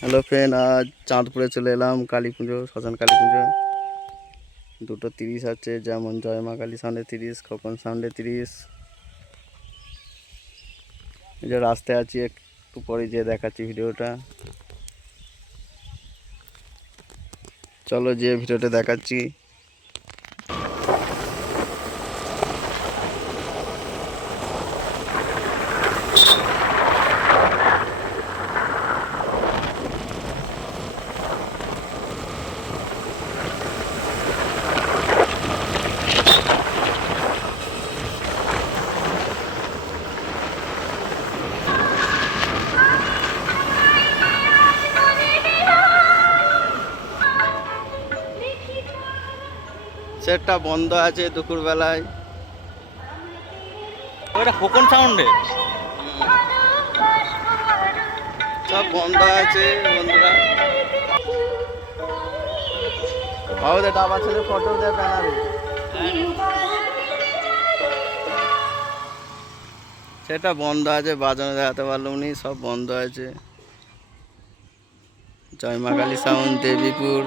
Hello friend, আজ চাঁদপুরে চলে এলাম কালী পুজো শ্মশান কালী পুজো। দুটো তিরিশ আছে, যেমন জয় মা কালী সামনে তিরিশ, খোকন সামনে তিরিশ। এই যে রাস্তায় আছি, একটু পরে যেয়ে দেখাচ্ছি ভিডিওটা। চলো যে ভিডিওটা দেখাচ্ছি। সেটটা বন্ধ আছে দুপুরবেলায়। ওটা কোকন সাউন্ডে সব বন্ধ আছে বন্ধুরা। ডাবা ছেলে ফটো দে ব্যানারে। সেটা বন্ধ আছে বাজানো দেখাতে পারলাম নি সব বন্ধ আছে। জয় মা কালী সাউন্ড দেবীপুর।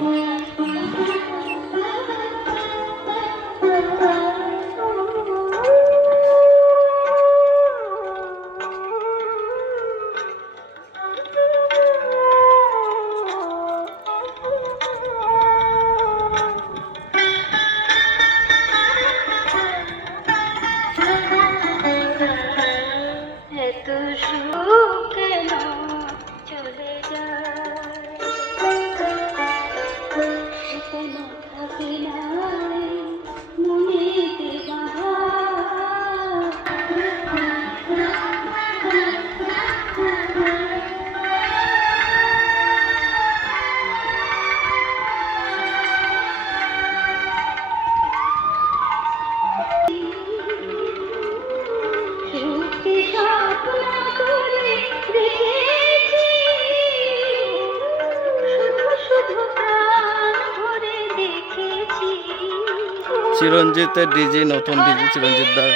চিরঞ্জিতের ডিজি নতুন ডিজি চিরঞ্জিত দার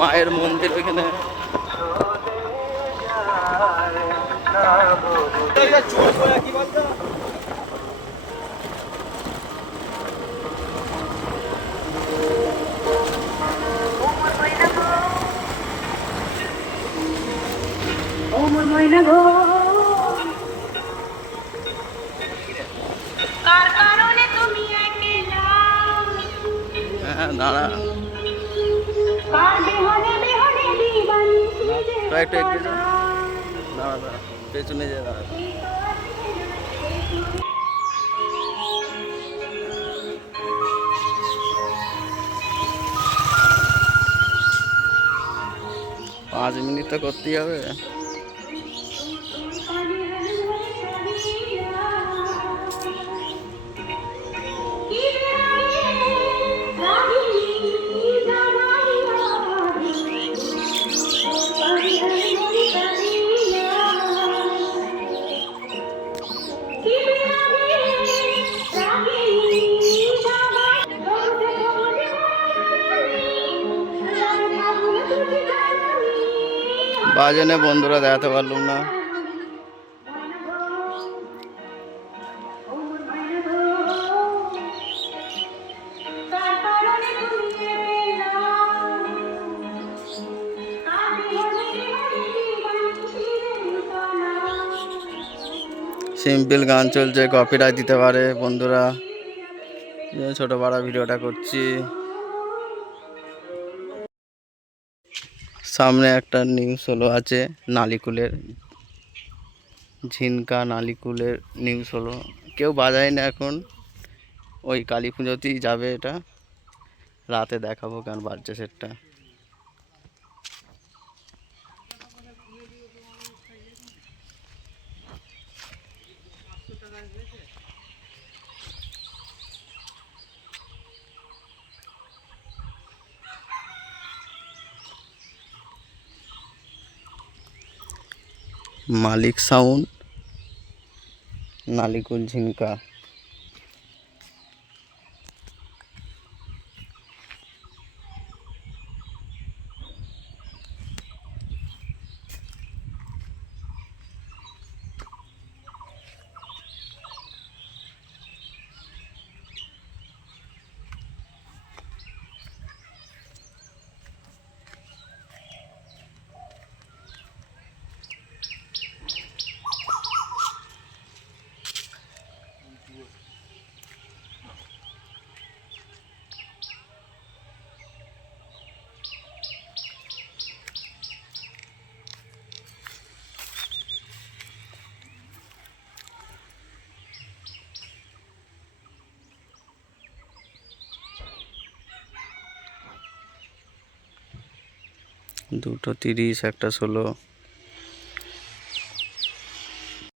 মায়ের মন্দির ওইখানে। হ্যাঁ দাঁড়া। একটু দাঁড়া দাঁড়া পেছনে যা দাঁড়া। পাঁচ মিনিট তো করতেই হবে। বাজনে বন্ধুরা দেখাতে পারলাম না। সিম্পল গান চলছে কপিরাইট দিতে পারে বন্ধুরা। জন্য বড় ভিডিওটা করছি। সামনে একটা নিউজ হলো, আছে নালিকুলের, ঝিনকা নালিকুলের নিউজ হলো। কেউ বাজায় না এখন, ওই কালী পুজোতেই যাবে এটা। রাতে দেখাবো কেন বাজছে সেটটা। মালিক সাউন্ড নালিকুল ঝিনকা। দুটো তিরিশ একটা ষোলো।